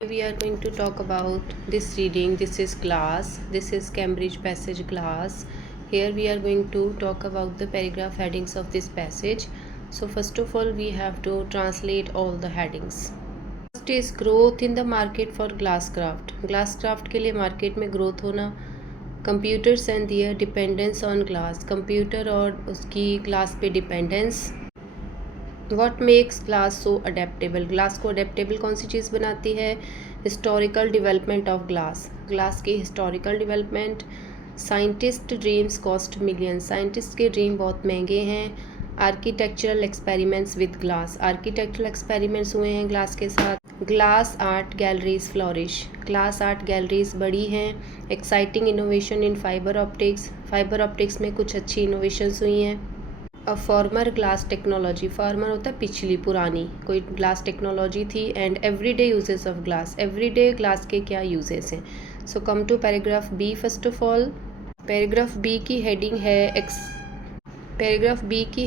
We are going to talk about this reading. This is glass. This is Cambridge passage glass. Here we are going to talk about the paragraph headings of this passage. So first of all we have to translate all the headings. First is growth in the market for glasscraft. Glasscraft के लिए market में growth होना. Computers and their dependence on glass. Computer और उसकी glass पे dependence. What makes glass so adaptable. Glass को adaptable कौन सी चीज़ बनाती है. Historical development of glass. Glass की historical development. Scientist dreams cost millions. Scientist के ड्रीम बहुत महंगे हैं. Architectural experiments with glass. Architectural experiments हुए हैं ग्लास के साथ. Glass art galleries flourish. Glass art galleries बड़ी हैं. Exciting innovation in fibre optics. Fibre optics में कुछ अच्छी इनोवेशंस हुई हैं. A former glass technology. Former होता है पिछली पुरानी कोई ग्लास टेक्नोलॉजी थी. And everyday uses of glass. Everyday glass के क्या यूजेस हैं. So come to paragraph B. First of all paragraph B की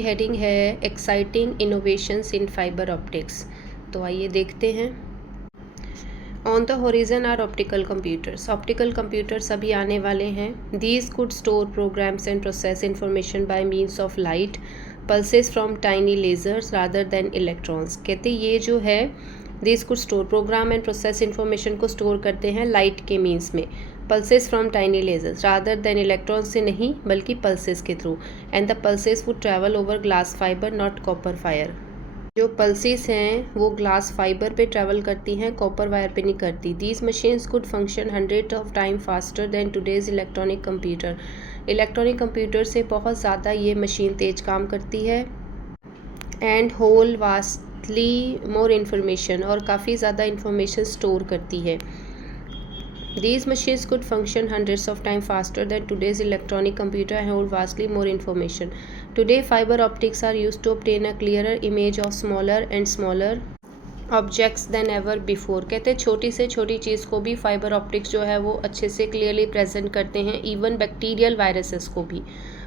हेडिंग है exciting innovations in fibre optics. तो आइए देखते हैं. On the horizon are optical computers. Optical computers अभी आने वाले हैं. These could store programs and process information bye means of light pulses from tiny lasers rather than electrons. कहते ये जो है these could store program and process information को store करते हैं लाइट के मीन्स में. Pulses from tiny lasers rather than electrons से नहीं बल्कि पल्सेस के through. And the pulses would travel over glass fibre not copper wire. जो पल्सेस हैं वो ग्लास फाइबर पे ट्रैवल करती हैं, कॉपर वायर पे नहीं करती. These machines could function 100 of time faster than today's electronic computer. Electronic computer से बहुत ज़्यादा ये मशीन तेज काम करती है. And hold vastly more information. और काफ़ी ज़्यादा इन्फॉर्मेशन स्टोर करती है. These machines could function hundreds of times faster than today's electronic computer and hold vastly more information. Today, fiber optics are used to obtain a clearer image of smaller and smaller objects than ever before. कहते हैं छोटी से छोटी चीज़ को भी fibre optics जो है वो अच्छे से क्लियरली प्रेजेंट करते हैं. इवन बैक्टीरियल वायरसेस को भी.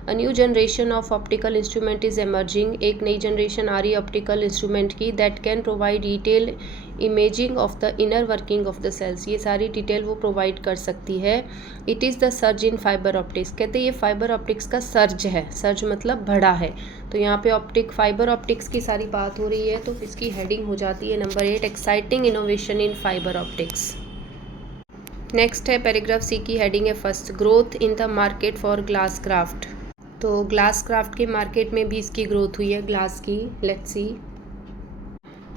A new generation of optical instrument is emerging. एक नई जनरेशन आ रही है ऑप्टिकल इंस्ट्रूमेंट की. That can provide detail imaging of the inner working of the cells. ये सारी डिटेल वो प्रोवाइड कर सकती है. It is the surge in fibre optics. कहते हैं ये फाइबर ऑप्टिक्स का सर्ज है. सर्ज मतलब बढ़ा है. तो यहाँ पे फाइबर ऑप्टिक्स की सारी बात हो रही है. तो इसकी हेडिंग हो जाती है number 8 exciting innovation in fibre optics. Next है पैराग्राफ सी की हेडिंग है first growth in the market for glass craft. तो ग्लास क्राफ्ट के मार्केट में भी इसकी ग्रोथ हुई है ग्लास की. Let's see.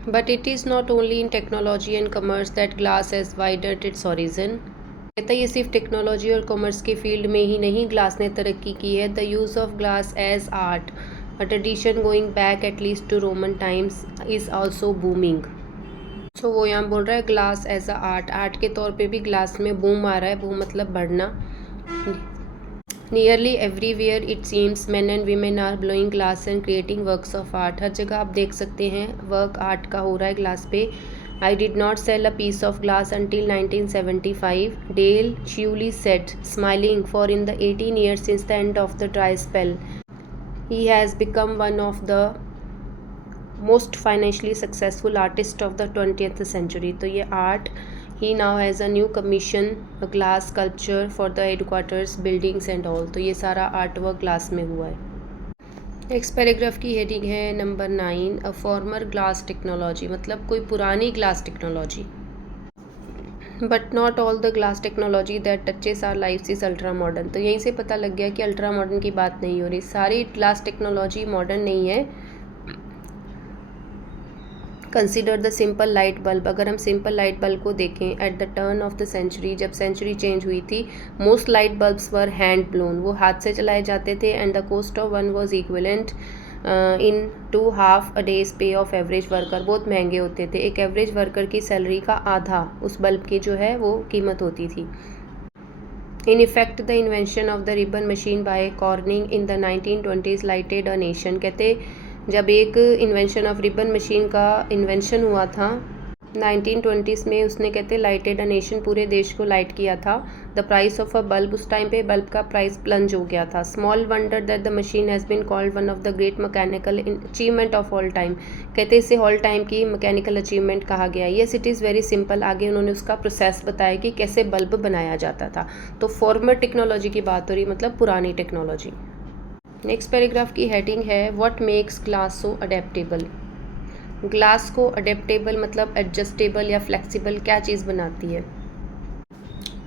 But it is not only in technology and commerce that glass has widened its origin. कहता है ये सिर्फ टेक्नोलॉजी और कॉमर्स के फील्ड में ही नहीं ग्लास ने तरक्की की है. The use of glass as art a tradition going back at least to Roman times is also booming. तो वो यहाँ बोल रहा है ग्लास एज अ आर्ट के तौर पे भी ग्लास में बूम आ रहा है. बूम मतलब बढ़ना. Nearly everywhere it seems man and women are blowing glass and creating works of art. हर जगह आप देख सकते हैं वर्क आर्ट का हो रहा है ग्लास पे. I did not sell a piece of glass until 1975. Dale Chihuly said smiling for in the 18 years since the end of the dry spell he has become one of the most financially successful artist of the 20th century. तो ये art he now has a new commission a glass sculpture for the headquarters buildings and all. तो ये सारा art work glass में हुआ है. Next paragraph की heading है नंबर 9 अ फॉर्मर ग्लास टेक्नोलॉजी. मतलब कोई पुरानी glass technology. But not all the glass technology that touches our life is ultra modern. तो यहीं से पता लग गया कि अल्ट्रा मॉडर्न की बात नहीं हो रही. सारी ग्लास टेक्नोलॉजी मॉडर्न नहीं है. Consider the simple light bulb. अगर हम सिंपल लाइट बल्ब को देखें at the turn of the century जब सेंचुरी चेंज हुई थी most light bulbs were hand blown. वो हाथ से चलाए जाते थे. And the cost of one was equivalent in to half a day's pay of average worker. बहुत महंगे होते थे. एक एवरेज वर्कर की सैलरी का आधा उस बल्ब की जो है वो कीमत होती थी. In effect the invention of the ribbon machine by Corning in the 1920s lighted a nation. कहते जब एक इन्वेंशन ऑफ रिबन मशीन का इन्वेंशन हुआ था 1920s में उसने कहते लाइटेड अ नेशन, पूरे देश को लाइट किया था। The price of a bulb, उस टाइम पे बल्ब का प्राइस प्लंज हो गया था। Small wonder that the machine has been called one of the great mechanical achievement of all time, कहते इसे ऑल टाइम की मैकेनिकल अचीवमेंट कहा गया। Yes it is very simple. आगे उन्होंने उसका प्रोसेस बताया कि कैसे बल्ब बनाया जाता था। तो फॉर्मर टेक्नोलॉजी की बात हो रही, मतलब पुरानी टेक्नोलॉजी। नेक्स्ट पैराग्राफ की हेडिंग है what makes glass so adaptable. Glass को अडेप्टेबल मतलब एडजस्टेबल या फ्लेक्सिबल क्या चीज़ बनाती है?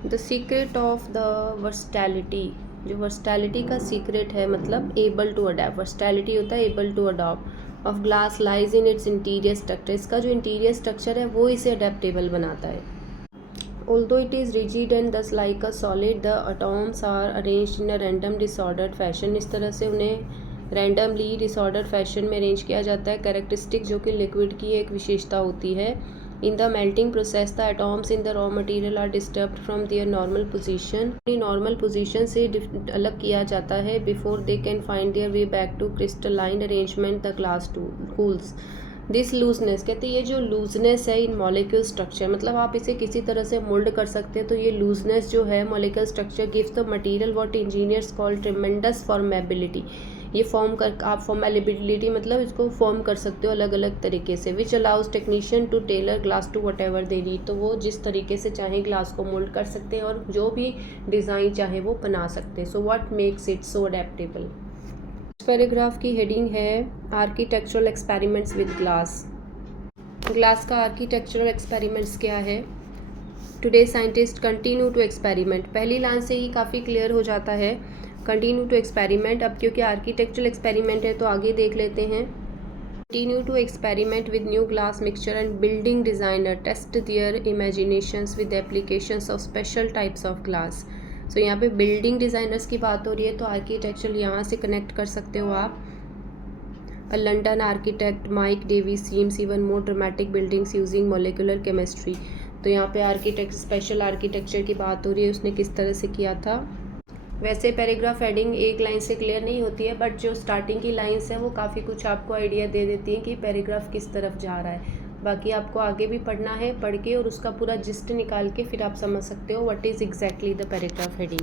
The secret of the versatility, जो वर्सटैलिटी का सीक्रेट है मतलब एबल टू अडेप्ट, वर्सटैलिटी होता है able to adopt of glass lies in its interior structure, इसका जो इंटीरियर स्ट्रक्चर है वो इसे अडेप्टेबल बनाता है। Although it is rigid and thus like a solid, the atoms are arranged in a random disordered fashion, इस तरह से उन्हें रैंडमली डिसऑर्डर फैशन में अरेंज किया जाता है। कैरेक्टरिस्टिक जो कि लिक्विड की एक विशेषता होती है। In the melting process the atoms in the raw material are disturbed from their normal position, अपनी नॉर्मल पोजीशन से अलग किया जाता है before they can find their way back to crystalline arrangement the glass cools. This looseness, कहते हैं ये जो लूजनेस है इन मॉलिक्यूल स्ट्रक्चर, मतलब आप इसे किसी तरह से मोल्ड कर सकते हैं, तो ये लूजनेस जो है molecule structure gives the material what engineers call tremendous formability, ये फॉर्म कर आप फॉर्मेबिलिटी मतलब इसको फॉर्म कर सकते हो अलग अलग तरीके से। Which allows technician to tailor glass to whatever they need, तो वो जिस तरीके से चाहे ग्लास को मोल्ड कर सकते हैं और जो भी डिज़ाइन चाहे वो बना सकते हैं। So what makes it so adaptable. Paragraph की हेडिंग है architectural experiments with glass. Glass का आर्किटेक्चरल एक्सपेरिमेंट्स क्या है? Today scientist continue to experiment, पहली लाइन से ही काफ़ी क्लियर हो जाता है कंटिन्यू टू एक्सपेरिमेंट। अब क्योंकि आर्किटेक्चरल एक्सपेरिमेंट है तो आगे देख लेते हैं। Continue to experiment with new glass mixture and building designer test their imaginations with applications of special types of glass. So यहाँ पे बिल्डिंग डिज़ाइनर्स की बात हो रही है तो आर्किटेक्चर यहाँ से कनेक्ट कर सकते हो आप। A London architect Mike Davy seems even more dramatic buildings using molecular chemistry, तो यहाँ पे आर्किटेक्ट स्पेशल आर्किटेक्चर की बात हो रही है, उसने किस तरह से किया था। वैसे पैराग्राफ हेडिंग एक लाइन से क्लियर नहीं होती है, बट जो स्टार्टिंग की लाइंस है वो काफ़ी कुछ आपको आइडिया दे देती हैं कि पैराग्राफ किस तरफ जा रहा है। बाकी आपको आगे भी पढ़ना है, पढ़ के और उसका पूरा जिस्ट निकाल के फिर आप समझ सकते हो what is exactly the paragraph heading.